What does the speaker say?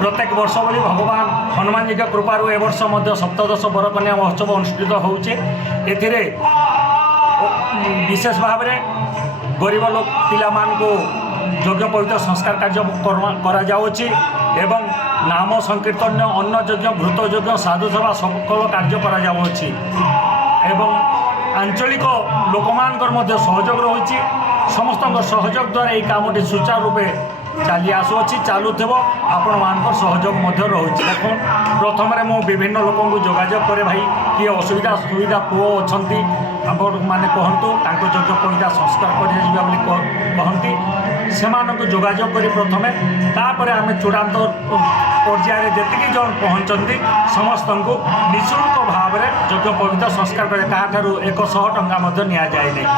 प्रत्येक वर्ष भली भगवान हनुमान जी के कृपारू ए वर्ष मध्य सप्तदश बरकन्या महोत्सव अनुष्ठित होचे। एथिरे विशेष भाव में गरीब लोक पिलामान को यज्ञ पवित्र संस्कार कार्य करा जाउछि एवं नाम संकीर्तन अन्न यज्ञ घृत यज्ञ साधु सभा सकल कार्य करा जाउछि एवं आंचलिक लोकमानकर मध्य सहयोग रहुछि। समस्त सहयोग द्वारा यह कामटी सुचारू रूपे चली आसुअछि चालुथिब आपण मान सहयोग मध्य रहुछि। देखो प्रथम मु विभिन्न लोक जोगाजोग करे भाई किए असुविधा सुविधा पुओ अछंती आपण माने कहंतु तांको यज्ञ पवित्र संस्कार करिया बोली कहंती सेमानक जोगाजोग करी प्रथमे तापर आमे चूड़ांत पर्याय जेतिकी जन पहुंचंती समस्त को निःशुल्क भाव में यज्ञ पवित्र संस्कार करे काहाठारु 100 टंका मध्य निया जाय नै।